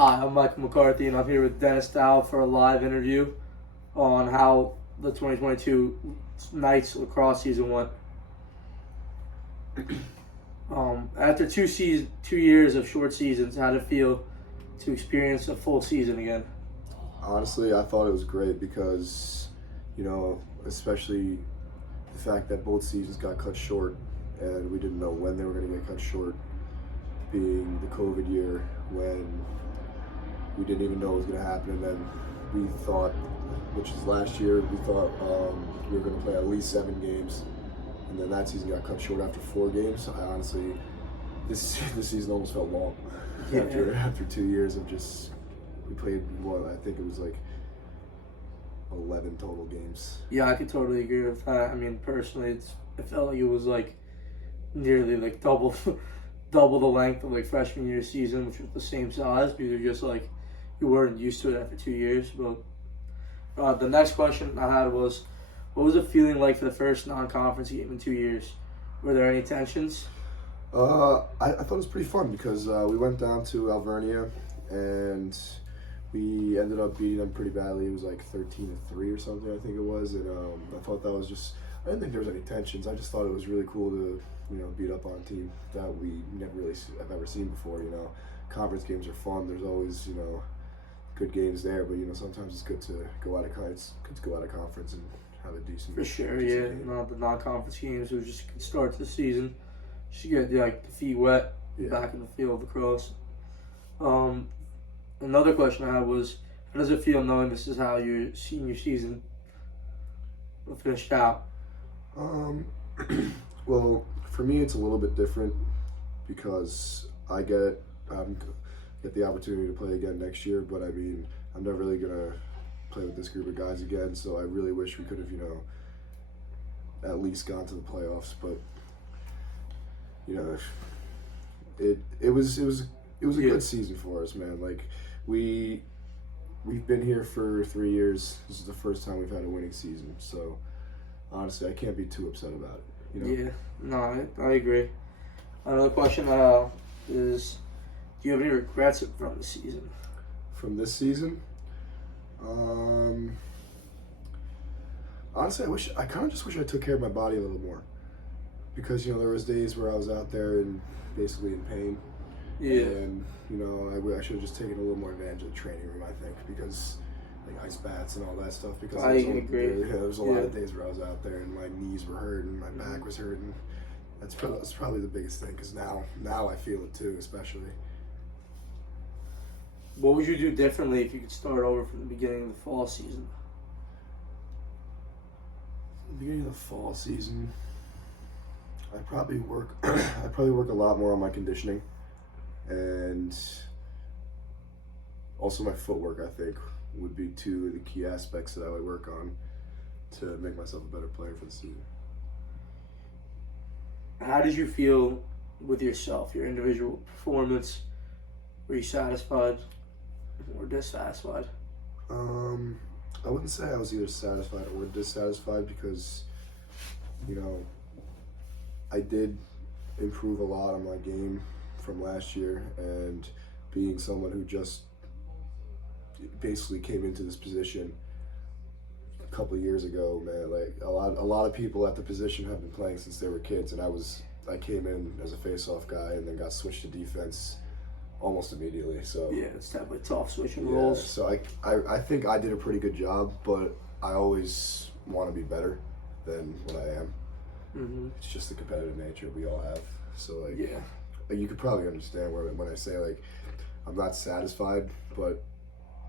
Hi, I'm Michael McCarthy, and I'm here with Dennis Dow for a live interview on how the 2022 Knights lacrosse season went. After 2 years of short seasons, how did it feel to experience a full season again? Honestly, I thought it was great because, especially the fact that both seasons got cut short and we didn't know when they were going to get cut short, being the COVID year when we didn't even know it was going to happen. And then we thought, which is last year, we thought we were going to play at least 7 games. And then that season got cut short after 4 games. I honestly, this season almost felt long. Yeah. After 2 years of we played I think it was like 11 total games. Yeah, I could totally agree with that. I mean, personally, it felt like it was like nearly like double the length of like freshman year season, which was the same size, because you're just like you weren't used to it after 2 years. But the next question I had was, what was it feeling like for the first non-conference game in 2 years? Were there any tensions? I thought it was pretty fun because we went down to Alvernia and we ended up beating them pretty badly. It was like 13-3 or something, I think it was. And I thought that was I didn't think there was any tensions. I just thought it was really cool to, beat up on a team that we never really have ever seen before. Conference games are fun. There's always, good games there. But, sometimes it's good to go out of conference and have a decent. For sure, decent yeah. game. No, the non-conference games, it was just a good start to the season. Just to get like the feet wet, back in the field of lacrosse. Another question I had was, how does it feel knowing this is how your senior season finished out? Well, for me, it's a little bit different because I get the opportunity to play again next year. But I mean, I'm never really gonna play with this group of guys again. So I really wish we could have, at least gone to the playoffs. But it was a good season for us, man. Like we've been here for 3 years. This is the first time we've had a winning season. So honestly, I can't be too upset about it. Yeah, no, I agree. Another question is, do you have any regrets from the season? From this season? Honestly, I kind of just wish I took care of my body a little more, because there was days where I was out there and basically in pain. Yeah. And I should have just taken a little more advantage of the training room, I think, because like ice baths and all that stuff. Because I agree. There was a lot of days where I was out there and my knees were hurting, my back was hurting. That's probably the biggest thing, because now I feel it too, especially. What would you do differently if you could start over from the beginning of the fall season? Beginning of the fall season, I'd probably work a lot more on my conditioning, and also my footwork. I think would be 2 of the key aspects that I would work on to make myself a better player for the season. How did you feel with yourself, your individual performance? Were you satisfied or dissatisfied? I wouldn't say I was either satisfied or dissatisfied, because I did improve a lot on my game from last year, and being someone who just basically came into this position a couple of years ago, man, like a lot of people at the position have been playing since they were kids, and I came in as a face-off guy and then got switched to defense almost immediately. So yeah, it's definitely tough switching roles. So I think I did a pretty good job, but I always want to be better than what I am. Mm-hmm. It's just the competitive nature we all have. So Yeah. you could probably understand when I say like I'm not satisfied, but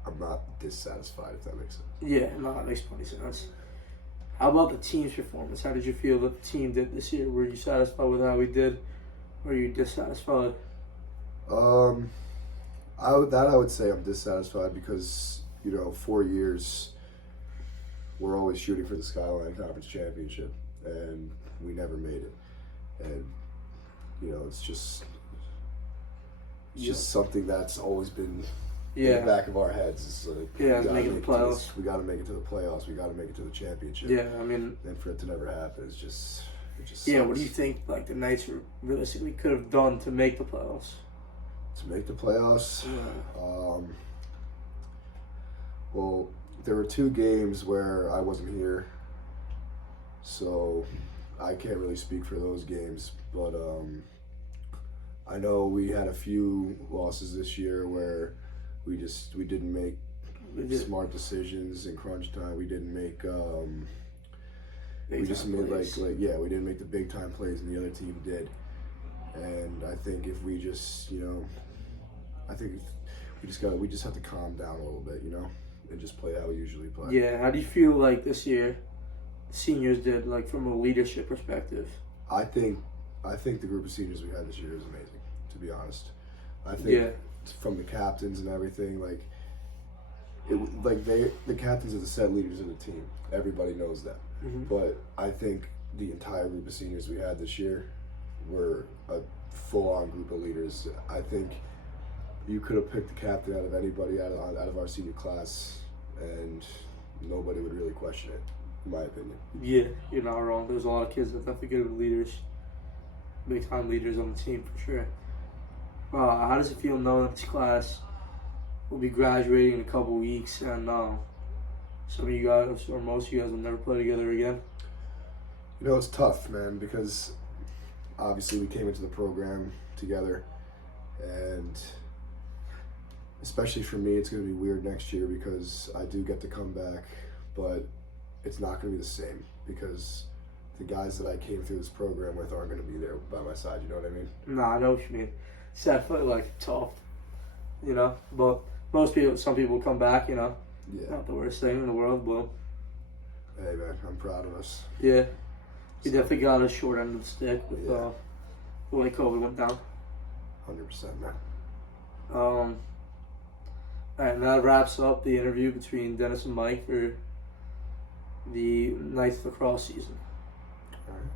I'm not dissatisfied, if that makes sense. Yeah, no, that makes plenty sense. How about the team's performance? How did you feel that the team did this year? Were you satisfied with how we did? Or were you dissatisfied? I would say I'm dissatisfied because 4 years we're always shooting for the Skyline Conference Championship, and we never made it. And it's just something that's always been in the back of our heads. It's like making the playoffs. We got to make it to the playoffs. We got to make it to the championship. Yeah, I mean, and for it to never happen, it just yeah. sucks. What do you think like the Knights realistically could have done to make the playoffs? To make the playoffs, well, there were 2 games where I wasn't here, so I can't really speak for those games. But I know we had a few losses this year where we didn't make smart decisions in crunch time. We didn't make we just made we didn't make the big time plays, and the other team did. And I think if we just, I think we just have to calm down a little bit, and just play how we usually play. Yeah, how do you feel like this year the seniors did, like from a leadership perspective? I think the group of seniors we had this year is amazing, to be honest. I think from the captains and everything, the captains are the set leaders of the team. Everybody knows that. Mm-hmm. But I think the entire group of seniors we had this year were a full-on group of leaders. I think you could have picked the captain out of anybody out of our senior class, and nobody would really question it, in my opinion. Yeah, you're not wrong. There's a lot of kids that definitely good leaders, big-time leaders on the team for sure. How does it feel knowing that this class will be graduating in a couple weeks, and some of you guys, or most of you guys, will never play together again? It's tough, man, because obviously we came into the program together, and especially for me, it's going to be weird next year because I do get to come back, but it's not going to be the same because the guys that I came through this program with aren't going to be there by my side. You know what I mean? No, I know what you mean. It's definitely tough, but some people come back, Yeah. Not the worst thing in the world, but hey man, I'm proud of us. Yeah. You definitely got a short end of the stick with the way COVID went down. 100%, man. Alright, and that wraps up the interview between Dennis and Mike for the ninth lacrosse season. All right.